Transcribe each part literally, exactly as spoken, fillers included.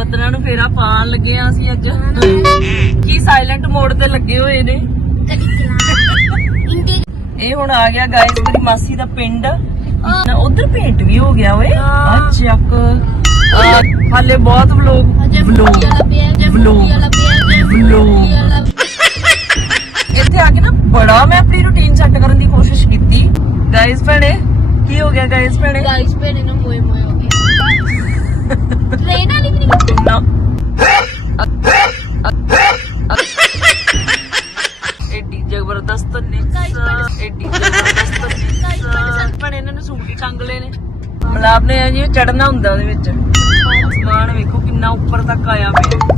ਵਤਨਾਂ ਨੂੰ ਫੇਰਾ ਪਾਣ ਲੱਗੇ ਆ ਅਸੀਂ ਅੱਜ ਕੀ ਸਾਇਲੈਂਟ ਮੋਡ ਤੇ ਲੱਗੇ ਹੋਏ ਨੇ। ਇਹ ਹੁਣ ਆ ਗਿਆ ਗਾਇਸ ਮੇਰੀ ਮਾਸੀ ਦਾ ਪਿੰਡ। ਉਧਰ ਪੇਂਟ ਵੀ ਹੋ ਗਿਆ ਓਏ ਆ ਚੱਕ। ਹਾਲੇ ਬਹੁਤ ਵਲੋਗ ਵਲੋਗ ਵਲੋਗ ਵਲੋਗ ਇੱਥੇ ਆ ਕੇ ਨਾ ਬੜਾ ਮੈਂ ਆਪਣੀ ਰੂਟੀਨ ਸੈੱਟ ਕਰਨ ਦੀ ਕੋਸ਼ਿਸ਼ ਕੀਤੀ। ਗਾਇਸ ਭੈਣੇ ਕੀ ਹੋ ਗਿਆ ਗਾਇਸ ਭੈਣੇ? ਗਾਇਸ ਭੈਣੇ ਨੂੰ ਮੋਏ ਮੋਏ ਹੋ ਗਿਆ। ਟ੍ਰੇਨ ਵਾਲੀ ਵੀ ਨਹੀਂ ਨਾ ਐਡੀ ਜ਼ਬਰਦਸਤ ਨੇ ਐਡੀ ਜ਼ਬਰਦਸਤ ਨੇ ਭੈਣੇ ਇਹਨਾਂ ਨੇ ਸੂਟ ਹੀ ਟੰਗ ਲਏ ਨੇ। ਮਲਾਬ ਨੇ ਜੀ ਚੜਨਾ ਹੁੰਦਾ ਉਹਦੇ ਵਿੱਚ। ਸਮਾਨ ਵੇਖੋ ਕਿੰਨਾ ਉੱਪਰ ਤੱਕ ਆਇਆ ਪਿਆ।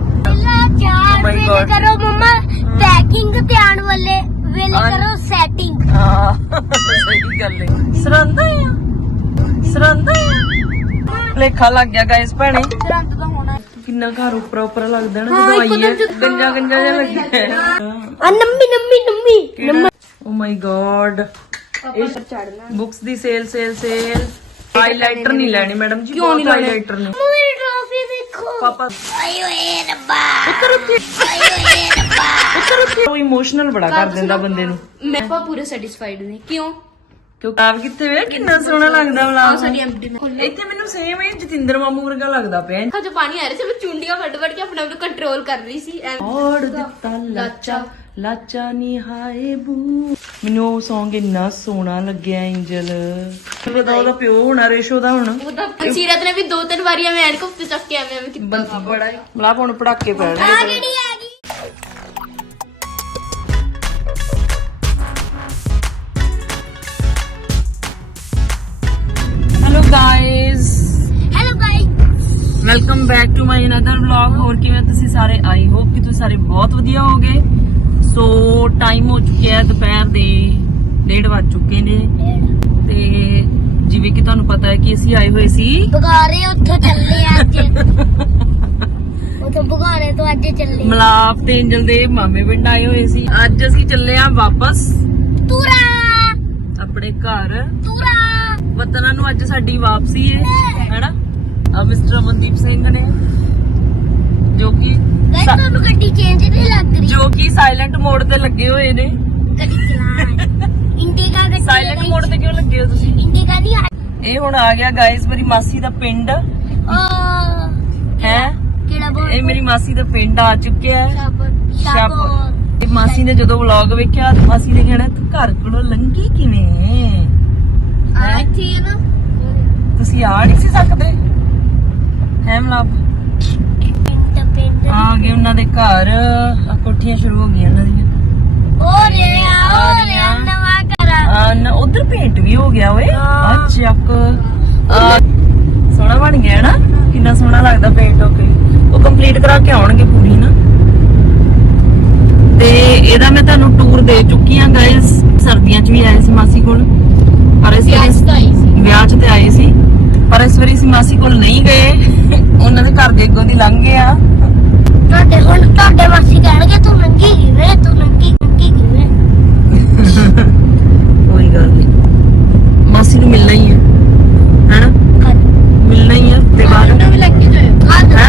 ਕਰੋ ਮਮਾ ਪੈਕਿੰਗ ਤੇ ਆਉਣ ਵਾਲੇ ਵੇਲੇ ਕਰੋ ਸੈਟਿੰਗ। ਹਾਂ ਸਹੀ ਗੱਲ ਹੈ। ਸਰੰਦਾ ਆ ਸਰੰਦਾ ਆ ਲੇਖਾ ਲੱਗ ਗਿਆ ਗਾਇਸ ਭੈਣੇ। ਸਰੰਦ ਤਾਂ ਹੋਣਾ ਕਿੰਨਾ ਘਰ ਉੱਪਰ ਉੱਪਰ ਲੱਗਦਾ ਨਾ ਜਦੋਂ ਆਈਏ ਗੰਜਾ ਗੰਜਾ ਜਿਹਾ ਲੱਗਿਆ ਆ। ਨੰਮੀ ਨੰਮੀ ਨੰਮੀ ਓ ਮਾਈ ਗॉड ਇਸ ਬੁక్స్ ਦੀ ਸੇਲ ਸੇਲ ਸੇਲ। ਹਾਈਲਾਈਟਰ ਨਹੀਂ ਲੈਣੀ ਮੈਡਮ ਜੀ। ਕਿਉਂ ਨਹੀਂ ਹਾਈਲਾਈਟਰ ਨਹੀਂ? ਮੇਰੀ ਟਰੋਫੀ ਦੇਖੋ ਪਾਪਾ ਆਏ ਓਏ ਰੱਬਾ ਉੱਤਰ ਉੱਤੇ ਆਏ ਓਏ ਰੱਬਾ ਉੱਤਰ ਉੱਤੇ। ਉਹ ਇਮੋਸ਼ਨਲ ਬੜਾ ਕਰ ਦਿੰਦਾ ਬੰਦੇ ਨੂੰ। ਮੈਂ ਪਾ ਪੂਰੇ ਸੈਟੀਸਫਾਈਡ ਨੇ। ਕਿਉਂ? ਕਿਉਂਕਿ ਆਪ ਕਿੱਥੇ ਵੇ ਕਿੰਨਾ ਸੋਹਣਾ ਲੱਗਦਾ ਆ ਵਲਾਗ। ਸਾਡੀ ਐਮਡੀ ਨੇ ਇੱਥੇ ਮੈਨੂੰ ਸੇਮ ਹੀ ਜਤਿੰਦਰ ਮਾਮੂ ਵਰਗਾ ਲੱਗਦਾ ਪਿਆ। ਅੱਖਾਂ 'ਚ ਪਾਣੀ ਆ ਰਿਹਾ ਸੀ। ਮੈਂ ਚੁੰਡੀਆਂ ਵੱਡ ਵੱਡ ਕੇ ਆਪਣੇ ਆਪ ਨੂੰ ਕੰਟਰੋਲ ਕਰ ਰਹੀ ਸੀ। ਔੜ ਦਿੱਤਾ ਲਾਚਾ ਲਾਚਾ ਨੀ ਹਾਏ ਬੂ। ਮੈਨੂੰ ਉਹ Song ਇੰਨਾ ਸੋਹਣਾ ਲੱਗਿਆ ਐਂਜਲ। ਉਹਦਾ ਉਹਦਾ ਪਿਓ ਹੋਣਾ ਰੇਸ਼ੋ ਦਾ ਹੁਣ। ਉਹਦਾ ਸੀਰਤ ਨੇ ਵੀ ਦੋ ਤਿੰਨ ਵਾਰੀਆਂ ਮੈਂ ਐਨਕ ਉੱਤੇ ਚੱਕ ਕੇ ਐਵੇਂ ਐਵੇਂ ਕੀਤਾ। ਬੜਾ ਮਲਾਪ ਹੁਣ ਪੜਾਕੇ ਪੈਣਗੇ। ਆ ਕਿਹੜੀ ਆ ਗਈ? Hello guys hello guys welcome back to my another vlog. ਹੋਰ ਕਿਵੇਂ ਤੁਸੀਂ ਸਾਰੇ? ਆਈ ਹੋਪ ਕਿ ਤੁਸੀਂ ਸਾਰੇ ਬਹੁਤ ਵਧੀਆ ਹੋਗੇ। ਸੋ ਟਾਈਮ ਹੋ ਚੁੱਕਿਆ ਦੁਪਹਿਰ ਦੇ ਡੇਢ ਵੱਜ ਚੁੱਕੇ ਨੇ ਤੇ ਜਿਵੇਂ ਕਿ ਤੁਹਾਨੂੰ ਪਤਾ ਹੈ ਕਿ ਅਸੀਂ ਆਏ ਹੋਏ ਸੀ ਬਗਾਰੇ ਉੱਥੋਂ ਚੱਲੇ ਅੱਜ। ਉੱਥੋਂ ਬਗਾਰੇ ਤੋਂ ਅੱਜ ਚੱਲੇ ਮਲਾਪ ਤੇ ਐਂਜਲ ਦੇ ਮਾਮੇ ਪਿੰਡ ਆਏ ਹੋਏ ਸੀ। ਅੱਜ ਅਸੀਂ ਚੱਲੇ ਆ ਵਾਪਸ ਤੂਰਾ ਆਪਣੇ ਘਰ। ਤੂਰਾ ਵਤਨਾਂ ਨੂੰ ਅੱਜ ਸਾਡੀ ਵਾਪਸੀ ਹੈ ਹੈਨਾ। ਆ ਮਿਸਟਰ ਅਮਨਦੀਪ ਸਿੰਘ ਨੇ ਜੋ ਕਿ ਗਾਇਸ ਤੁਹਾਨੂੰ ਗੱਡੀ ਚੇਂਜ ਨਹੀਂ ਲੱਗ ਰਹੀ। ਜੋ ਕਿ ਸਾਇਲੈਂਟ ਮੋਡ ਤੇ ਲੱਗੇ ਹੋਏ ਨੇ। ਗੱਡੀ ਚਲਾ ਇੰਡੀਕਾ ਗੱਡੀ ਸਾਇਲੈਂਟ ਮੋਡ ਤੇ ਕਿਉਂ ਲੱਗੇ ਹੋ ਤੁਸੀਂ? ਇੰਡੀਕਾ ਦੀ ਇਹ ਹੁਣ ਆ ਗਿਆ ਗਾਇਸ ਮੇਰੀ ਮਾਸੀ ਦਾ ਪਿੰਡ ਉਹ ਹੈ। ਕਿਹੜਾ ਬੋਲ? ਇਹ ਮੇਰੀ ਮਾਸੀ ਦਾ ਪਿੰਡ ਆ ਚੁੱਕਿਆ ਹੈ ਸ਼ਾਪਰ ਸ਼ਾਪਰ। ਤੇ ਮਾਸੀ ਨੇ ਜਦੋਂ ਵਲੌਗ ਵੇਖਿਆ ਤੇ ਮਾਸੀ ਨੇ ਕਹਿਣਾ ਤੂੰ ਘਰ ਕੋਲੋਂ ਲੰਘੀ ਕਿਵੇਂ ਆ ਇੱਥੇ ਹੈ ਨਾ। ਤੁਸੀਂ ਆ ਨਹੀਂ ਸੀ ਸਕਦੇ ਹੈ ਮਲਾਪ। ਪਿੰਡ ਪਿੰਡ ਆ ਗਏ ਉਹਨਾਂ ਦੇ ਘਰ। ਆ ਕੋਠੀਆਂ ਸ਼ੁਰੂ ਹੋ ਗਈਆਂ ਉਹਨਾਂ ਦੀਆਂ। ਉਹ ਰਿਹਾ ਉਹ ਰਿਹਾ ਨਵਾਂ ਘਰ ਆ। ਆ ਨਾ ਉਧਰ ਪੇਂਟ ਵੀ ਹੋ ਗਿਆ ਓਏ ਆ ਚੱਕ। ਆ ਸੋਹਣਾ ਬਣ ਗਿਆ ਨਾ। ਕਿੰਨਾ ਸੋਹਣਾ ਲੱਗਦਾ ਪੇਂਟ ਹੋ ਕੇ। ਉਹ ਕੰਪਲੀਟ ਕਰਾ ਕੇ ਆਉਣਗੇ ਪੂਰੀ ਨਾ। ਤੇ ਇਹਦਾ ਮੈਂ ਤੁਹਾਨੂੰ ਟੂਰ ਦੇ ਚੁੱਕੀ ਆ ਗਾਇਸ। ਸਰਦੀਆਂ 'ਚ ਵੀ ਆਏ ਸੀ ਮਾਸੀ ਕੋਲ ਪਰ ਇਸ ਵਾਰੀ ਵਿਆਹ 'ਚ ਤੇ ਆਏ ਸੀ ਪਰ ਇਸ ਵਾਰੀ ਅਸੀਂ ਮਾਸੀ ਕੋਲ ਨਹੀਂ ਗਏ। ਉਹਨਾਂ ਦੇ ਘਰ ਦੇ ਅੱਗੋਂ ਦੀ ਲੰਘ ਗਏ ਆ। ਤੁਹਾਡੇ ਹੁਣ ਤੁਹਾਡੇ ਮਾਸੀ ਕਹਿਣਗੇ ਤੂੰ ਨੰਗੀ ਕਿਵੇਂ ਤੂੰ ਨੰਗੀ ਨੰਗੀ ਕਿਵੇਂ। ਕੋਈ ਗੱਲ ਨਹੀਂ ਮਾਸੀ ਨੂੰ ਮਿਲਣਾ ਹੀ ਹੈ ਹੈਨਾ। ਮਿਲਣਾ ਹੀ ਹੈ ਤੇ ਬਾਅਦ ਵੀ ਲੱਗ ਕੇ ਜਾਏ ਹੈ।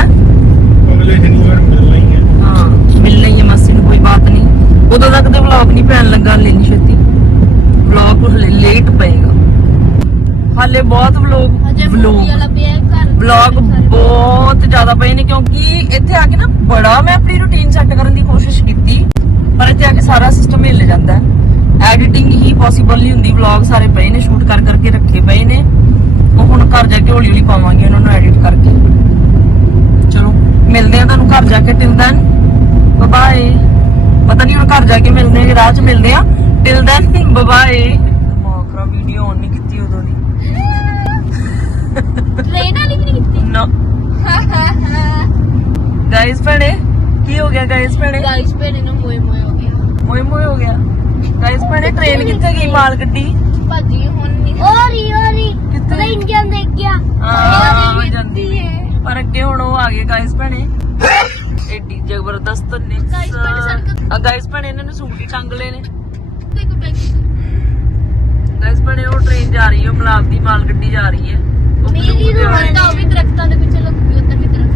ਹਾਂ ਮਿਲਣਾ ਹੀ ਹੈ ਮਾਸੀ ਨੂੰ ਕੋਈ ਬਾਤ ਨਹੀਂ। ਉਦੋਂ ਤੱਕ ਤੇ ਵਲੌਗ ਨਹੀਂ ਪੈਣ ਲੱਗਾ ਲੈਣੀ ਛੇਤੀ। ਵਲੌਗ ਹਲੇ ਲੇਟ ਪਏਗਾ। ਹਾਲੇ ਬਹੁਤ ਵਲੌਗ ਵਲੌਗ ਵਲੌਗ ਬਹੁਤ ਜ਼ਿਆਦਾ ਪਏ ਨੇ ਕਿਉਂਕਿ ਇੱਥੇ ਆ ਕੇ ਨਾ ਬੜਾ ਮੈਂ ਆਪਣੀ ਰੂਟੀਨ ਸੈੱਟ ਕਰਨ ਦੀ ਕੋਸ਼ਿਸ਼ ਕੀਤੀ ਪਰ ਇੱਥੇ ਆ ਕੇ ਸਾਰਾ ਸਿਸਟਮ ਹਿੱਲ ਜਾਂਦਾ ਹੈ। ਐਡੀਟਿੰਗ ਹੀ ਪੋਸੀਬਲ ਨਹੀਂ ਹੁੰਦੀ। ਵਲੌਗ ਸਾਰੇ ਪਏ ਨੇ ਸ਼ੂਟ ਕਰ ਕਰਕੇ ਰੱਖੇ ਪਏ ਨੇ। ਉਹ ਹੁਣ ਘਰ ਜਾ ਕੇ ਹੌਲੀ ਹੌਲੀ ਪਾਵਾਂਗੇ ਉਹਨਾਂ ਨੂੰ ਐਡਿਟ ਕਰਕੇ। ਚਲੋ ਮਿਲਦੇ ਆ ਤੁਹਾਨੂੰ ਘਰ ਜਾ ਕੇ। Till then bye. ਪਤਾ ਨਹੀਂ ਹੁਣ ਘਰ ਜਾ ਕੇ ਮਿਲਦੇ ਆ ਰਾਹ 'ਚ ਮਿਲਦੇ ਆ। Till then bye. ਮਾਕਰਾ ਵੀਡੀਓ ਔਨ ਨਹੀਂ ਕੀਤੀ ਉਦੋਂ ਦੀ। ਟ੍ਰੇਨ ਵਾਲੀ ਵੀ ਨਹੀਂ ਕੀਤੀ ਨਾ ਗਾਇਸ ਭੈਣੇ ਕੀ ਹੋ ਗਿਆ ਗਾਇਸ ਭੈਣੇ? ਗਾਇਸ ਭੈਣੇ ਨੂੰ ਮੋਏ ਮੋਏ ਹੋ ਗਿਆ। ਮੋਏ ਮੋਏ ਹੋ ਗਿਆ ਗਾਇਸ ਭੈਣੇ। ਟ੍ਰੇਨ ਕਿੱਥੇ ਗਈ ਮਾਲ ਗੱਡੀ? ਭੱਜੀ ਹੁਣ ਨਹੀਂ। ਓਰੀ ਓਰੀ ਕਿੱਥੇ? ਇੰਜਨ ਦੇਖ ਗਿਆ। ਹਾਂ ਜਾਂਦੀ ਪਰ ਅੱਗੇ ਹੁਣ ਉਹ ਆ ਗਏ ਗਾਇਸ ਭੈਣੇ। ਐਡੀ ਜ਼ਬਰਦਸਤ ਨੇ ਗਾਇਸ ਭੈਣੇ ਸੜਕ ਆ ਗਾਇਸ ਭੈਣੇ ਇਹਨਾਂ ਨੇ ਸੂਟ ਹੀ ਟੰਗ ਲਏ ਨੇ। ਦੇਖੋ ਟੈਂਕੀ ਗਾਇਸ ਭੈਣੇ ਉਹ ਟ੍ਰੇਨ ਜਾ ਰਹੀ ਹੈ ਮਲਾਪ ਦੀ ਮਾਲ ਗੱਡੀ ਜਾ ਰਹੀ ਹੈ। ਮੇਰੀ ਰੋਣ ਤਾਂ ਉਹ ਵੀ ਦਰਖਤਾਂ ਦੇ ਪਿੱਛੇ ਲੱਗੂਗੀ। ਉੱਧਰ ਵੀ ਦਰਖਤ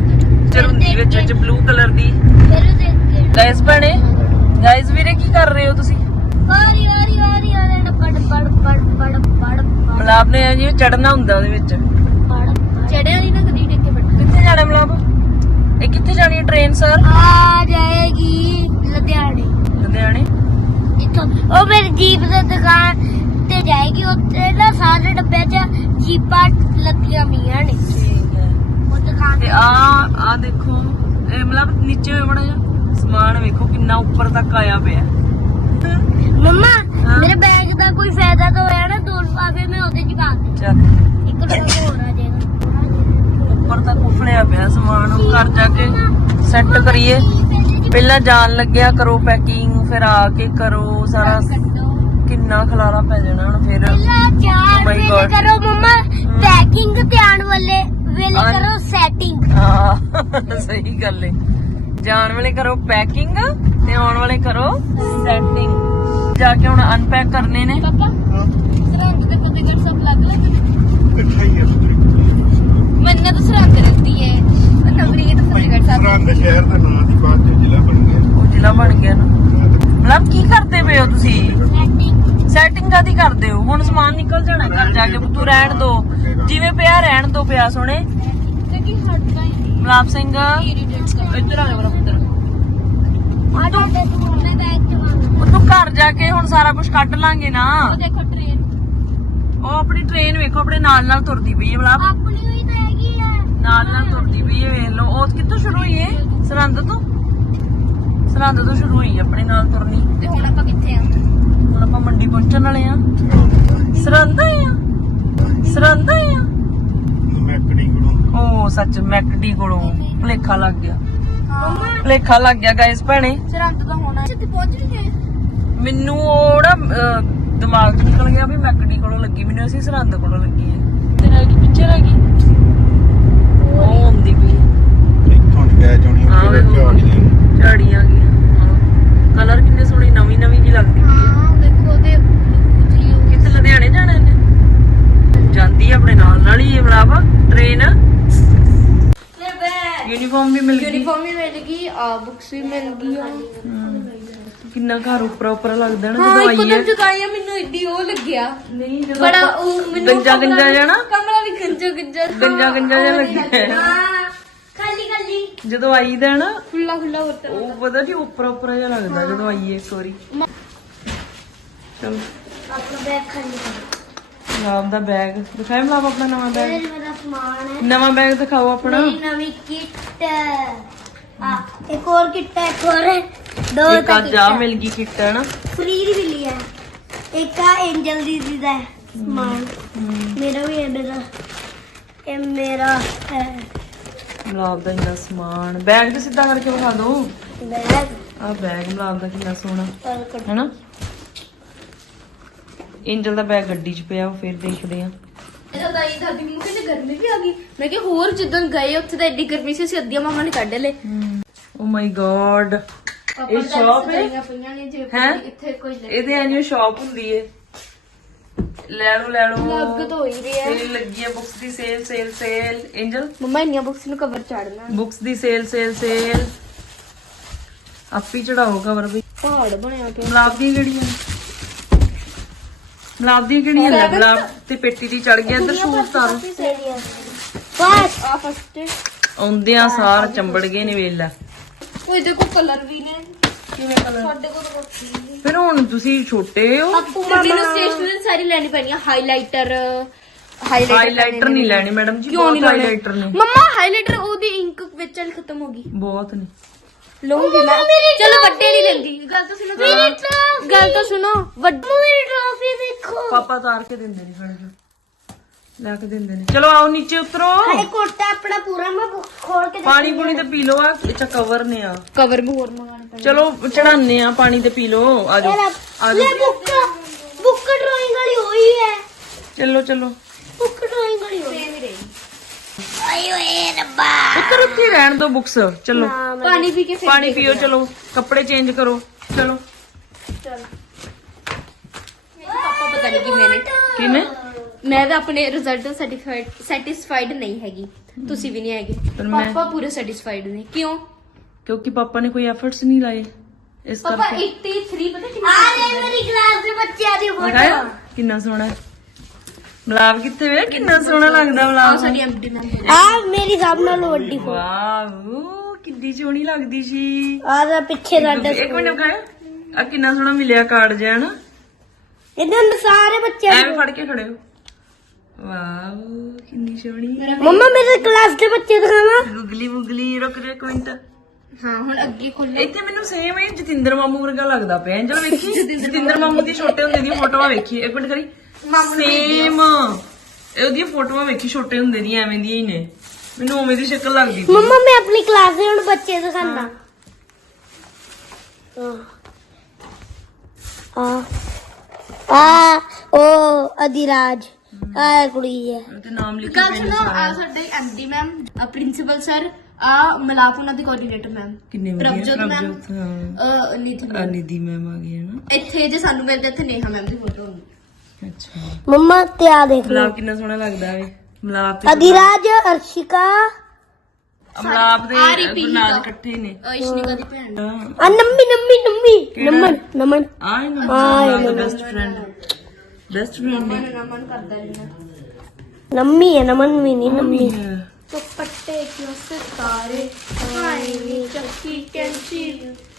ਪਿਕਚਰ ਹੁੰਦੀ ਵਿੱਚ ਵਿੱਚ ਬਲੂ ਕਲਰ ਦੀ। ਫਿਰ ਦੇਖ ਕੇ ਗਾਇਸ ਬਣੇ ਗਾਇਸ ਵੀਰੇ ਕੀ ਕਰ ਰਹੇ ਹੋ ਤੁਸੀਂ? ਹਰੀ ਹਰੀ ਹਰੀ ਹਰੀ ਪੜ ਪੜ ਪੜ ਪੜ ਪੜ ਮਲਾਬ ਨੇ ਜੀ ਚੜਨਾ ਹੁੰਦਾ ਉਹਦੇ ਵਿੱਚ। ਚੜਿਆ ਨਹੀਂ ਨਾ ਕਦੀ ਟਿੱਕੇ ਪੜ ਕਿੱਥੇ ਜਾਣਾ ਮਲਾਬ? ਇਹ ਕਿੱਥੇ ਜਾਣੀ ਹੈ ਟ੍ਰੇਨ ਸਰ? ਆ ਜਾਏਗੀ ਲੁਧਿਆਣੇ। ਲੁਧਿਆਣੇ ਇੱਥੋਂ ਉਹ ਮੇਰੀ ਜੀਪ ਦੀ ਦੁਕਾਨ ਤੇ ਜਾਏਗੀ। ਉੱਥੇ ਨਾ ਸਾਰੇ ਡੱਬਿਆਂ 'ਚ ਜੀਪਾਂ ਲੱਗੀਆਂ ਪਈਆਂ ਨੇ। ਠੀਕ ਹੈ। ਉਹ ਦੁਕਾਨ ਤੇ ਆ ਆ ਦੇਖੋ ਇਹ ਮਤਲਬ ਨੀਚੇ ਹੋਇਆ ਬੜਾ ਜਿਹਾ ਸਮਾਨ ਵੇਖੋ ਕਿੰਨਾ ਉੱਪਰ ਤੱਕ ਆਇਆ ਪਿਆ। ਮੰਮਾ ਹਾਂ? ਮੇਰੇ ਬੈਗ ਦਾ ਕੋਈ ਫਾਇਦਾ ਤਾਂ ਹੋਇਆ ਨਾ। ਦੋ ਲਿਫਾਫੇ ਮੈਂ ਉਹਦੇ 'ਚ ਪਾ ਦੇ। ਚੱਲ ਇੱਕ ਲਿਫਾਫਾ ਹੋਰ ਆ ਜਾਏਗਾ। ਉੱਪਰ ਤੱਕ ਉਫਲਿਆ ਪਿਆ ਸਮਾਨ। ਉਹ ਘਰ ਜਾ ਕੇ ਸੈੱਟ ਕਰੀਏ। ਪਹਿਲਾਂ ਜਾਣ ਲੱਗਿਆ ਕਰੋ ਪੈਕਿੰਗ, ਫਿਰ ਆ ਕੇ ਕਰੋ ਸਾਰਾ। ਕਿੰਨਾ ਖਲਾਰਾ ਪੈ ਜਾਣਾ ਹੁਣ ਫਿਰ। ਪਹਿਲਾਂ ਚਾਰ Oh my ਵੇਲੇ God. ਕਰੋ ਮੰਮਾ ਪੈਕਿੰਗ ਤੇ ਆਉਣ ਵਾਲੇ ਵੇਲੇ ਹਾਂ। ਕਰੋ ਸੈਟਿੰਗ। ਹਾਂ ਸਹੀ ਗੱਲ ਏ। ਜਾਣ ਵੇਲੇ ਕਰੋ ਪੈਕਿੰਗ ਤੇ ਆਉਣ ਵਾਲੇ ਕਰੋ ਸੈਟਿੰਗ। ਜਾ ਕੇ ਹੁਣ ਅਨਪੈਕ ਕਰਨੇ ਨੇ। ਪਾਪਾ ਸਰਹੰਦ ਤੇ ਫਤਿਹਗੜ੍ਹ ਸਭ ਲੱਗ ਲੱਗ ਇਕੱਠਾ ਹੀ ਹੈ ਮੰਨੇ ਤਾਂ ਸਰਹੰਦ ਰਹਿੰਦੀ ਹੈ। ਨਵਰੀਤ ਫਤਿਹਗੜ੍ਹ ਸਾਹਿਬ। ਸਰਹੰਦ ਸ਼ਹਿਰ ਦਾ ਨਾਂ ਦੀ ਬਾਅਦ ਚ ਜ਼ਿਲ੍ਹਾ ਬਣ ਗਿਆ। ਉਹ ਜ਼ਿਲ੍ਹਾ ਬਣ ਗਿਆ ਨਾ। ਮਤਲਬ ਕੀ ਕਰਦੇ ਪਏ ਹੋ ਤੁਸੀਂ? ਸੈਟਿੰਗ ਸੈਟਿੰਗ ਕਾਦੀ ਕਰਦੇ ਹੋ? ਹੁਣ ਸਮਾਨ ਨਿਕਲ ਜਾਣਾ ਘਰ ਜਾ ਕੇ। ਤੂੰ ਰਹਿਣ ਦੋ ਜਿਵੇਂ ਪਿਆ ਰਹਿਣ ਦੋ ਪਿਆ ਸੋਹਣੇ। ਕਿਉਂਕਿ ਹਟਦਾ ਹੀ ਮਲਾਪ ਸਿੰਘ ਇਰੀਟੇਟ ਕਰ। ਇੱਧਰ ਆ ਜਾ ਮੇਰਾ ਪੁੱਤਰ। ਆ ਤੁਹਾਡੇ ਤੁਹਾਡੇ ਬੈਗ ਚ ਮੰਗ। ਉਹ ਤੂੰ ਘਰ ਜਾ ਕੇ ਹੁਣ ਸਾਰਾ ਕੁਝ ਕੱਢ ਲਾਂਗੇ ਨਾ। ਦੇਖੋ ਟ੍ਰੇਨ ਉਹ ਆਪਣੀ ਟ੍ਰੇਨ ਵੇਖੋ ਆਪਣੇ ਨਾਲ ਨਾਲ ਤੁਰਦੀ ਪਈ ਹੈ। ਮਲਾਪ ਆਪਣੀ ਹੋਈ ਤਾਂ ਹੈਗੀ ਆ। ਨਾਲ ਨਾਲ ਤੁਰਦੀ ਪਈ ਹੈ। ਵੇਖ ਲਓ ਉਹ ਕਿੱਥੋਂ ਸ਼ੁਰੂ ਹੋਈ ਹੈ? ਸਰਹੰਦ ਤੋਂ। ਸਰਹੰਦ ਤੋਂ ਸ਼ੁਰੂ ਹੋਈ ਆਪਣੇ ਨਾਲ ਤੁਰਨੀ। ਤੇ ਹੁਣ ਆਪਾਂ ਕਿੱਥੇ ਆ? ਹੁਣ ਆਪਾਂ ਮੰਡੀ ਪਹੁੰਚਣ ਵਾਲੇ ਆ। ਸਰਹੰਦ ਆਏ ਆ। ਸਰਹੰਦ ਆਏ ਆ। ਮੈਕੜੀ ਕੋਲੋਂ ਉਹ ਸੱਚ ਮੈਕਡੀ ਕੋਲੋਂ ਭਲੇਖਾ ਲੱਗ ਗਿਆ। ਮੰਮਾ ਭਲੇਖਾ ਲੱਗ ਗਿਆ ਗਾਇਸ ਭੈਣੇ। ਸਰਹੰਦ ਤਾਂ ਹੋਣਾ। ਕਿੱਥੇ ਪਹੁੰਚ ਗਏ? ਮੈਨੂੰ ਉਹ ਨਾ ਅਹ, ਦਿਮਾਗ ਚ ਨਿਕਲ ਗਿਆ ਵੀ ਮੈਕਡੀ ਕੋਲੋਂ ਲੱਗੀ। ਮੈਨੂੰ ਅਸੀਂ ਸਰਹੰਦ ਕੋਲੋਂ ਲੱਗੀ ਹੈ। ਤੇ ਨਾਲ ਕੀ ਪਿੱਛੇ ਰਹਿ ਗਈ ਉਹ ਆਉਂਦੀ ਪਈ ਇੱਥੋਂ ਨਹੀਂ ਗਿਆ ਜਾਣੀ ਹਾਂ, ਉਹ ਵੇਖੋ। ਝਾੜੀਆਂ ਝਾੜੀਆਂ ਗਈਆਂ। ਕਲਰ ਕਿੰਨੇ ਸੋਹਣੀ ਨਵੀਂ ਨਵੀਂ ਜੀ ਲੱਗਦੀ ਪਈ ਹੈ। ਹਾਂ ਦੇਖੋ ਤੇ ਕਿੱਥੇ ਲੁਧਿਆਣੇ ਜਾਣਾ ਇਹਨੇ? ਜਾਂਦੀ ਆ ਆਪਣੇ ਨਾਲ ਨਾਲ ਹੀ ਇਹ ਮਲਾਵਾ ਟ੍ਰੇਨ। ਯੂਨੀਫਾਰਮ ਵੀ ਮਿਲ ਗਈ। यूनिफॉर्म भी मिल गई आ बुक्स भी मिल गई ਹਮ, ਕਿੰਨਾ ਘਰ ਉੱਪਰ ਉੱਪਰ ਲੱਗਦਾ ਨਾ हाँ ਜਦੋਂ इको ਆਈਏ। दम जगाया मैनू एडी ओ लग्या ਨਹੀਂ ਜਦੋਂ बड़ा ਆਪਾਂ- ओ मैनू ਗੰਜਾ ਗੰਜਾ ਜਿਹਾ ਨਾ कमरा भी गंजा गंजा ਗੰਜਾ ਗੰਜਾ ਜਿਹਾ ਲੱਗਿਆ हां खाली खाली ਜਦੋਂ ਆਈਦਾ ਨਾ खुला खुला होता ਉਹ ਪਤਾ ਨਹੀਂ ਉੱਪਰ ਉੱਪਰ ਜਿਹਾ ਲੱਗਦਾ ਜਦੋਂ ਆਈਏ ਇੱਕ ਵਾਰੀ। ਚਲ अपना बैग खाली कर ਮਲਾਬ ਦਾ ਬੈਗ ਦਿਖਾਏ। ਮਲਾਬ ਆਪਣਾ ਨਵਾਂ ये ਬੈਗ मेरा सामान है ਨਵਾਂ ਬੈਗ ਦਿਖਾਓ ਆਪਣਾ। मेरी नवी किट आ एक और किट है एक और है दो ਇੱਕ ਅੱਜ ਆ ਮਿਲ ਗਈ ਕਿੱਟ ਹੈ ਨਾ। फ्री भी ली है एक का एंजल दीदी का है सामान मेरा भी है मेरा ये मेरा है ਮਲਾਬ ਦਾ ਇੰਨਾ ਸਮਾਨ। ਬੈਗ ਤੇ ਸਿੱਧਾ ਕਰਕੇ ਵਿਖਾ ਦਿਓ। बैग ਆ ਬੈਗ ਮਲਾਬ ਦਾ ਕਿੰਨਾ ਸੋਹਣਾ और कट ਹੈਨਾ। ਐਂਜਲ ਦਾ ਬੈਗ ਗੱਡੀ 'ਚ ਪਿਆ ਉਹ ਫਿਰ ਦੇਖਦੇ ਆ। ਦਾਈ ਦਾਦੀ ਮੈਨੂੰ ਕਹਿੰਦੇ ਗਰਮੀ ਵੀ ਆ ਗਈ। ਮੈਂ ਕਿਹਾ ਹੋਰ ਜਿੱਦਣ ਗਏ ਉੱਥੇ ਤਾਂ ਐਡੀ ਗਰਮੀ ਸੀ ਅਸੀਂ ਅੱਧੀਆਂ ਮਾਮਾ ਨੇ ਕੱਢ ਲਏ। ਓ ਮਾਈ ਗॉड ਇਹ ਸ਼ਾਪ ਹੈ ਪਈਆਂ ਨੇ ਜੇ ਹੈਂ? ਇੱਥੇ ਕੋਈ ਇਹਦੇ ਐਨੀ ਸ਼ਾਪ ਹੁੰਦੀ ਏ। ਲੈ ਲਓ ਲੈ ਲਓ। ਲੱਗ ਤਾਂ ਹੋ ਹੀ ਰਿਹਾ ਸੇਲ ਲੱਗੀ ਹੈ ਬੁక్స్ ਦੀ sale sale sale. Angel mama ਇੰਨੀਆਂ ਬੁੱਕਸ ਨੂੰ ਕਵਰ ਚਾੜਨਾ ਬੁక్స్ ਦੀ ਸੇਲ ਸੇਲ ਸੇਲ। ਆਪੀ ਚੜਾਓ ਕਵਰ ਵੀ। ਪਹਾੜ ਬਣਿਆ ਪਿਆ ਮਲਾਬ ਦੀਆਂ ਕਿਹੜੀਆਂ ਮਲਾਬ ਦੀਆਂ ਕਿਹੜੀਆਂ ਲੈ ਮਲਾਬ ਤੇ ਪੇਟੀ ਦੀ ਚੜ ਗਿਆ ਇੱਧਰ ਸੂਟ ਤਾਰੋ। ਬਸ ਆ ਫਸਟ ਆਉਂਦਿਆਂ ਸਾਰ ਚੰਬੜ ਗਏ ਨੇ ਵੇਲਾ। ਉਹ ਦੇਖੋ ਕਲਰ ਵੀ ਨੇ ਕਿਵੇਂ ਕਲਰ? ਸਾਡੇ ਕੋਲ ਤਾਂ ਕੁਛ ਫਿਰ ਹੁਣ ਤੁਸੀਂ ਛੋਟੇ ਹੋ। ਆਪੂ ਮੈਨੂੰ ਸਟੇਸ਼ਨਰੀ ਸਾਰੀ ਲੈਣੀ ਪੈਣੀ ਆ ਹਾਈਲਾਈਟਰ ਹਾਈਲਾਈਟਰ ਨਹੀਂ ਲੈਣੀ ਮੈਡਮ ਜੀ। ਕਿਉਂ ਬਹੁਤ ਨਹੀਂ ਲੈਣੇ ਹਾਈਲਾਈਟਰ ਨੇ ਮੰਮਾ ਹਾਈਲਾਈਟਰ ਉਹਦੀ ਇੰਕ ਵਿੱਚ ਵਾਲੀ ਖਤਮ ਹੋ ਗਈ ਬਹੁਤ ਨੇ। ਲਊਂਗੀ ਮੈਂ ਚਲੋ ਵੱਡੇ ਨਹੀਂ ਲੈਂਦੀ ਗੱਲ ਤਾਂ ਸੁਣੋ ਮੇਰੀ ਟਰਾਫੀ ਗੱਲ ਤਾਂ ਸੁਣੋ ਵੱਡੀ ਮੇਰੀ ਟਰਾਫੀ ਦੇਖੋ ਪਾਪਾ ਤਾਰ ਕੇ ਦਿੰਦੇ ਨੇ ਖੜੇ ਲੈ ਕੇ ਦਿੰਦੇ ਨੇ। ਚਲੋ ਆਓ ਨੀਚੇ ਉਤਰੋ। ਹਾਏ ਕੋਟਾ ਆਪਣਾ ਪੂਰਾ ਮੈਂ ਖੋਲ ਕੇ ਪਾਣੀ ਪੂਣੀ ਤੇ ਪੀ ਲਓ। ਆ ਇੱਥੇ ਕਵਰ ਨੇ ਆ। ਕਵਰ ਵੀ ਹੋਰ ਮੰਗਾਣੇ ਪੈਣੇ ਚਲੋ ਚੜਾਨੇ ਆ ਪਾਣੀ ਤੇ ਪੀ ਲਓ। ਆ ਜਾਓ ਆ ਜਾਓ। ਬੁੱਕ ਬੁੱਕ ਡਰਾਇੰਗ ਵਾਲੀ ਹੋਈ ਹੈ ਚਲੋ ਚਲੋ ਬੁੱਕ ਡਰਾਇੰਗ ਵਾਲੀ ਹੋਈ ਹੈ ਆਏ ਓਏ ਰੱਬਾ ਉੱਤਰ ਉੱਥੇ ਰਹਿਣ ਦੋ ਬੁక్స్। ਚਲੋ ਪਾਣੀ ਪੀ ਕੇ ਫਿਰ ਪਾਣੀ ਪੀਓ। ਚਲੋ ਕੱਪੜੇ ਚੇਂਜ ਕਰੋ। ਚਲੋ ਚਲ ਪਾਪਾ ਪਤਾ ਨਹੀਂ ਕਿ ਮੈਨੇ ਕਿਨੇ ਮੈਂ ਤਾਂ ਆਪਣੇ ਰਿਜ਼ਲਟ ਤੋਂ ਸੈਟੀਸਫਾਈਡ ਸੈਟੀਸਫਾਈਡ ਨਹੀਂ ਹੈਗੀ ਤੁਸੀਂ ਵੀ ਨਹੀਂ ਹੈਗੇ ਪਰ ਮੈਂ- ਪਾਪਾ ਪੂਰੇ ਸੈਟੀਸਫਾਈਡ ਨੇ ਕਿਉਂ ਕਿਉਂਕਿ ਪਾਪਾ ਨੇ ਕੋਈ ਐਫਰਟਸ ਨਹੀਂ ਲਾਏ ਇਸ ਪਾਪਾ ਕਰਕੇ eighty-three ਪਤਾ ਕਿੰਨਾ ਆ ਲੈ ਮੇਰੀ ਕਲਾਸ ਦੇ ਬੱਚਿਆਂ ਦੀ ਦਿਖਾਇਆ ਫੋਟੋ। ਕਿੰਨਾ ਸੋਹਣਾ ਹੈ। ਮਲਾਪ ਕਿੱਥੇ ਵੇ ਕਿੰਨਾ ਸੋਹਣਾ ਲੱਗਦਾ ਆ ਮਲਾਪ ਸਾਡੀ ਐਮਡੀ ਮੈਮ ਆ ਮੇਰੀ ਸਭ ਨਾਲੋਂ ਵੱਡੀ ਫੋਟੋ। ਵਾਓ ਕਿੰਨੀ ਸੋਹਣੀ ਲੱਗਦੀ ਸੀ ਆ ਦਾ ਪਿੱਛੇ ਸਾਡਾ ਇੱਕ ਮਿੰਟ ਦਿਖਾਇਆ ਆ ਕਿੰਨਾ ਸੋਹਣਾ ਮਿਲਿਆ ਕਾਰਡ ਜਿਹਾ ਨਾ ਇਹਦੇ ਅੰਦਰ ਸਾਰੇ ਬੱਚੇ ਐਵੇਂ ਫੜ ਕੇ ਖੜੇ ਹੋ ਵਾਓ ਕਿੰਨੀ ਸੋਹਣੀ ਮੰਮਾ ਮੇਰੇ ਕਲਾਸ ਦੇ ਬੱਚੇ ਦਿਖਾਵਾ ਗੁਗਲੀ ਮੁਗਲੀ ਰੁਕ ਜਾ ਇੱਕ ਮਿੰਟ ਹਾਂ ਹੁਣ ਅੱਗੇ ਖੋਲੋ ਇੱਥੇ ਮੈਨੂੰ ਸੇਮ ਹੀ ਜਤਿੰਦਰ ਮਾਮੂ ਵਰਗਾ ਲੱਗਦਾ ਪਿਆ ਐਂਜਲ ਵੇਖੀ ਜਤਿੰਦਰ ਮਾਮੂ ਦੀ ਛੋਟੇ ਹੁੰਦੇ ਦੀਆਂ ਫੋਟੋਆਂ ਵੇਖੀ ਇੱਕ ਮਿੰਟ ਕਰੀ ਸੇਮ ਉਹਦੀਆਂ ਫੋਟੋਆਂ ਵੇਖੀ ਛੋਟੇ ਹੁੰਦੇ ਦੀਆਂ ਐਵੇਂ ਦੀਆਂ ਹੀ ਨੇ ਮੈਨੂੰ ਉਵੇਂ ਦੀ ਸ਼ਕਲ ਲੱਗਦੀ ਪਈ। ਮੰਮਾ ਮੈਂ ਆਪਣੀ ਕਲਾਸ ਦੇ ਹੁਣ ਬੱਚੇ ਦਿਖਾਣਾ ਆ ਆ ਉਹ ਅਧਿਰਾਜ ਆ ਕੁੜੀ ਹੈ ਤੇ ਨਾਮ ਲਿਖੀ ਗੱਲ ਪਏ ਨੇ ਸੁਣੋ ਆ ਸਾਰਿਆਂ ਸਾਡੇ ਐਮਡੀ ਮੈਮ ਆ ਪ੍ਰਿੰਸੀਪਲ ਸਰ ਆ ਮਲਾਪ ਉਹਨਾਂ ਦੇ ਕੋਆਰਡੀਨੇਟਰ ਮੈਮ ਕਿੰਨੇ ਵਧੀਆ ਪ੍ਰਭਜੋਤ ਮੈਮ ਪ੍ਰਭਜੋਤ ਹਾਂ ਅ ਨੀਤ ਆ ਨਿਧੀ ਮੈਮ ਆ ਗਈ ਹੈ ਨਾ ਇੱਥੇ ਜੇ ਸਾਨੂੰ ਮਿਲਦੇ ਇੱਥੇ ਨੇਹਾ ਮੈਮ ਦੀ ਫੋਟੋ ਹੁੰਦੀ ਅੱਛਾ ਮੰਮਾ ਤੇ ਆ ਦੇਖ ਲਓ ਮਲਾਪ ਕਿੰਨਾ ਸੋਹਣਾ ਲੱਗਦਾ ਵੇ ਮਲਾਪ ਤੇ ਅਧਿਰਾਜ ਅਰਸ਼ਿਕਾ ਮਲਾਪ ਦੇ ਆ ਰਿਪੀ ਗੁਨਾਜ ਦਾ। ਇਕੱਠੇ ਨੇ ਅ ਇਸ਼ਨਿਕਾ ਦੀ ਭੈਣ ਆ ਨੰਮੀ ਨੰਮੀ ਨੰਮੀ ਨਮਨ ਨਮਨ ਆਏ ਨਾ ਮਲਾਪ ਦਾ ਬੈਸਟ ਫਰੈਂਡ ਬੈਸਟ ਫਰੈਂਡ ਨੇ ਨਮਨ ਕਰਦਾ ਰਹਿਣਾ ਨੰਮੀ ਹੈ ਨਮਨ ਵੀ ਨਹੀਂ ਨੰਮੀ ਦੁਪੱਟੇ ਕਿਉਂ ਸਿਤਾਰੇ ਆਏ ਨੀ ਚੱਕੀ ਕੈਂਚੀ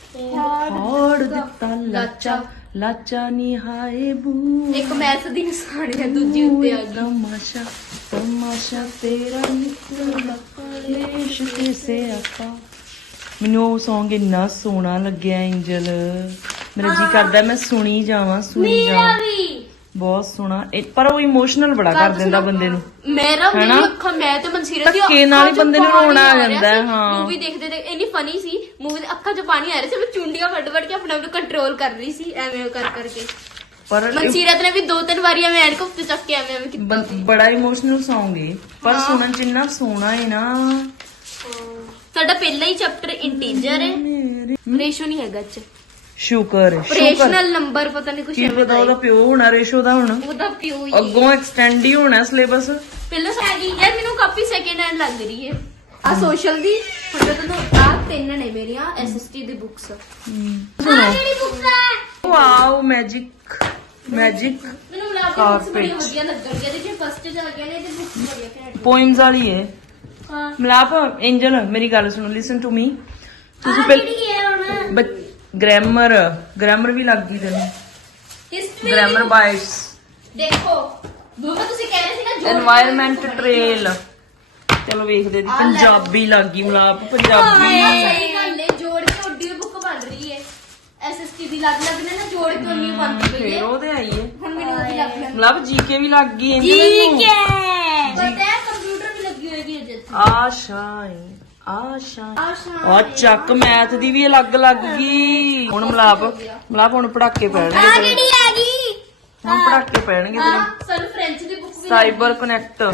ਹੋੜ ਦਿੱਤਾ ਲਾਚਾ ਲਾਚਾ ਨਿਹਾਏ ਬੂ ਇੱਕ ਮੈਥ ਦੀ ਨਿਸ਼ਾਨੀ ਹੈ ਦੂਜੀ ਉੱਤੇ ਆ ਗਈ ਤਮਾਸ਼ਾ ਤਮਾਸ਼ਾ ਤੇਰਾ ਨਿਕਲਦਾ ਲੇਸ਼ ਕਿਸੇ ਆਪਾ ਮੈਨੂੰ ਉਹ Song ਇੰਨਾ ਸੋਹਣਾ ਲੱਗਿਆ ਐਂਜਲ ਮੇਰਾ ਜੀ ਕਰਦਾ ਮੈਂ ਸੁਣੀ ਜਾਵਾਂ ਸੁਣੀ ਜਾਵਾਂ ਬਹੁਤ ਸੋਹਣਾ ਇਹ- ਪਰ ਉਹ ਇਮੋਸ਼ਨਲ ਬੜਾ ਕਰ ਦਿੰਦਾ ਬੰਦੇ ਨੂੰ ਮੇਰਾ ਹੈਨਾ? ਮੇਰੀ ਅੱਖਾਂ ਮੈਂ ਤੇ ਮਨਸੀਰਤ ਦੀ ਧੱਕੇ ਨਾਲ ਹੀ ਅੱਖਾਂ 'ਚ ਬੰਦੇ ਨੂੰ ਪਾਣੀ ਰੋਣਾ ਆ ਰਿਹਾ ਜਾਂਦਾ ਹੈ, ਸੀ। ਹਾਂ। ਮੂਵੀ ਦੇਖਦੇ ਦੇਖ ਇੰਨੀ ਫਨੀ ਸੀ ਮੂਵੀ ਦੇ ਅੱਖਾਂ 'ਚ ਪਾਣੀ ਆ ਰਿਹਾ ਸੀ ਮੈਂ ਚੁੰਡੀਆਂ ਵੱਡ ਵੱਡ ਕੇ ਆਪਣੇ ਆਪ ਨੂੰ ਕੰਟਰੋਲ ਕਰ ਰਹੀ ਸੀ ਐਵੇਂ ਕਰ ਕਰਕੇ ਪਰ ਇਹ ਮਨਸੀਰਤ ਨੇ ਵੀ ਦੋ ਤਿੰਨ ਵਾਰੀ ਐਵੇਂ ਐਨਕ ਉੱਤੇ ਚੱਕ ਕੇ ਐਵੇਂ ਐਵੇਂ ਕੀਤਾ ਬੰ- ਬੜਾ ਇਮੋਸ਼ਨਲ Song ਹੈ ਪਰ ਸੁਣਨ ਚ ਇੰਨਾ ਸੋਹਣਾ ਹੈ ਨਾ ਸਾਡਾ ਪਹਿਲਾ ਹੀ ਚੈਪਟਰ ਇੰਟੀਜਰ ਹੈ ਰੇਸ਼ੋ ਨਹੀਂ ਹੈਗਾ ਚ ਸ਼ੁਕਰ ਸ਼ੁਕਰ ਆਪਰੇਸ਼ਨਲ ਨੰਬਰ ਪਤਾ ਨਹੀਂ ਕੁਛ ਕੀ ਐਵੇਂ ਪਤਾ ਦਾ ਉਹਦਾ ਪਿਓ ਹੋਣਾ ਰੇਸ਼ੋ ਦਾ ਹੁਣ ਉਹਦਾ ਪਿਓ ਹੀ ਅੱਗੋਂ ਐਕਸਟੈਂਡ ਹੀ ਹੋਣਾ ਸਿਲੇਬਸ ਪਹਿਲਾਂ ਹੈਗੀ ਯਾਰ ਮੈਨੂੰ ਕਾਪੀ ਸੈਕਿੰਡ ਹੈਂਡ ਲੱਗ ਰਹੀ ਹੈ ਆ ਸੋਸ਼ਲ ਦੀ ਹੁਣ ਤਾਂ ਤੁਹਾਨੂੰ ਆ ਤਿੰਨ ਨੇ ਮੇਰੀਆਂ ਐਸਐਸਟੀ ਦੀ ਬੁੱਕਸ ਕਿਹੜੀ ਬੁੱਕ ਹੈ ਵਾਓ ਮੈਜਿਕ ਮੈਜਿਕ ਮੈਨੂੰ ਮਲਾਪ ਦੀ ਬੁੱਕਸ ਬੜੀ Carpet. ਵਧੀਆ ਲੱਗਣਗੀਆਂ ਤੇ ਜੇ ਫਸਟ ਚ ਆ ਗਿਆ ਨੇ ਤੇ ਬੁੱਕਸ ਬੜੀਆਂ ਘੈਂਟ ਪੋਇਮਸ ਵਾਲੀ ਹੈ ਹਾਂ ਮਲਾਪ ਐਂਜਲ ਮੇਰੀ ਗੱਲ ਸੁਣੋ ਲਿਸਨ ਟੂ ਮੀ ਤੁਸੀਂ ਕਿਹੜੀ ਹੈ ਹੁਣ ਗ੍ਰਾਮਰ ਗ੍ਰਾਮਰ ਵੀ ਲੱਗ ਗਈ ਤੈਨੂੰ ਹਿਸਟਰੀ ਗ੍ਰਾਮਰ ਬਾਈਟਸ ਦੇਖੋ ਦੋਨੋਂ ਤੁਸੀਂ ਕਹਿ ਰਹੇ ਸੀ ਨਾ ਜੋ এনवायरमेंट ਟ੍ਰੇਲ ਚਲੋ ਵੇਖਦੇ ਦੀ ਪੰਜਾਬੀ ਲੱਗ ਗਈ ਮਲਾਪ ਪੰਜਾਬੀ ਸਹੀ ਗੱਲ ਹੈ ਜੋੜ ਕੇ ਉੱਡੀ ਬੁੱਕ ਬਣ ਰਹੀ ਹੈ ਐਸਐਸਟੀ ਦੀ ਲੱਗ ਲੱਗ ਨੇ ਨਾ ਜੋੜ ਕੇ ਉਨੀ ਬਣਦੀ ਪਈ ਫੇਰ ਹੈ ਉਹਦੇ ਆਈ ਹੈ ਹੁਣ ਮੈਨੂੰ ਉਹਦੀ ਲੱਗ ਲੱਗ ਮਲਾਪ ਜੀਕੇ ਵੀ ਲੱਗ ਗਈ ਐਂਜਲ ਨੂੰ ਪਤਾ ਹੈ ਕੰਪਿਊਟਰ ਵੀ ਲੱਗੀ ਹੋਏਗੀ ਅਜੇ ਆਸ਼ਾਈ ਆਸ਼ਾਈ ਆਸ਼ਾ ਆ ਚੱਕ ਮੈਥ ਦੀ ਵੀ ਅਲੱਗ ਲੱਗ ਗਈ ਹੁਣ ਮਲਾਪ ਮਲਾਪ ਹੁਣ ਪੜਾਕੇ ਪੈਣਗੇ ਤੇਰੇ ਕਿਹੜੀ ਹੈਗੀ ਹੁਣ ਪੜਾਕੇ ਪੈਣਗੇ ਤੇਰੇ ਹਾਂ ਸਾਨੂੰ ਫ੍ਰੈਂਚ ਦੀ ਬੁੱਕ ਵੀ ਸਾਈਬਰ ਕਨੈਕਟ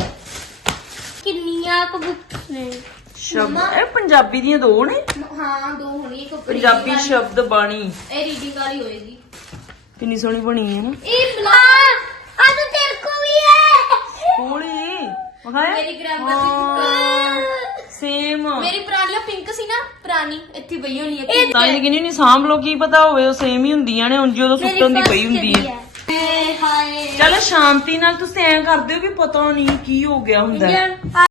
ਕਿੰਨੀਆਂ ਕੁ ਬੁੱਕਸ ਨੇ ਸ਼ਬਦ ਇਹ ਪੰਜਾਬੀ ਦੀਆਂ ਦੋ ਨੇ ਹਾਂ ਦੋ ਹੋਣੀ ਇੱਕ ਪੰਜਾਬੀ reading ਸ਼ਬਦ ਬਾਣੀ ਵਾਲੀ, ਇਹ ਰੀਡਿੰਗ ਵਾਲੀ ਹੋਏਗੀ ਕਿੰਨੀ ਸੋਹਣੀ ਬਣੀ ਹੈ ਨਾ ਇਹ ਆ ਆ ਤਾਂ ਤੇਰੇ ਕੋ ਵੀ ਹੈ ਕੋਲੀ ਵਿਖਾਇਆ ਮੇਰੀ ਗ੍ਰਾਮਰ ਦੀ ਬੁੱਕ ਸੇਮ ਮੇਰੀ ਪੁਰਾਣੀ ਪਿੰਕ ਸੀ ਨਾ ਪੁਰਾਣੀ ਇੱਥੇ ਪਈ ਹੋਣੀ ਹੈ ਤਾਂ ਇਹ ਕਿੰਨੀ ਨਹੀਂ ਸਾਂਭ ਲੋ ਕੀ ਪਤਾ ਹੋਵੇ ਉਹ ਸੇਮ ਹੀ ਹੁੰਦੀਆਂ ਨੇ ਉਂਝ ਉਦੋਂ ਸੁੱਟਣ ਦੀ ਪਈ ਹੁੰਦੀ ਹੈ ਹਾਏ ਚੱਲ ਸ਼ਾਂਤੀ ਨਾਲ ਤੁਸੀਂ ਐਂ ਕਰਦੇ ਹੋ ਕਿ ਪਤਾ ਨਹੀਂ ਕੀ ਹੋ ਗਿਆ ਹੁੰਦਾ ਹੈ। ਇੰਜਣ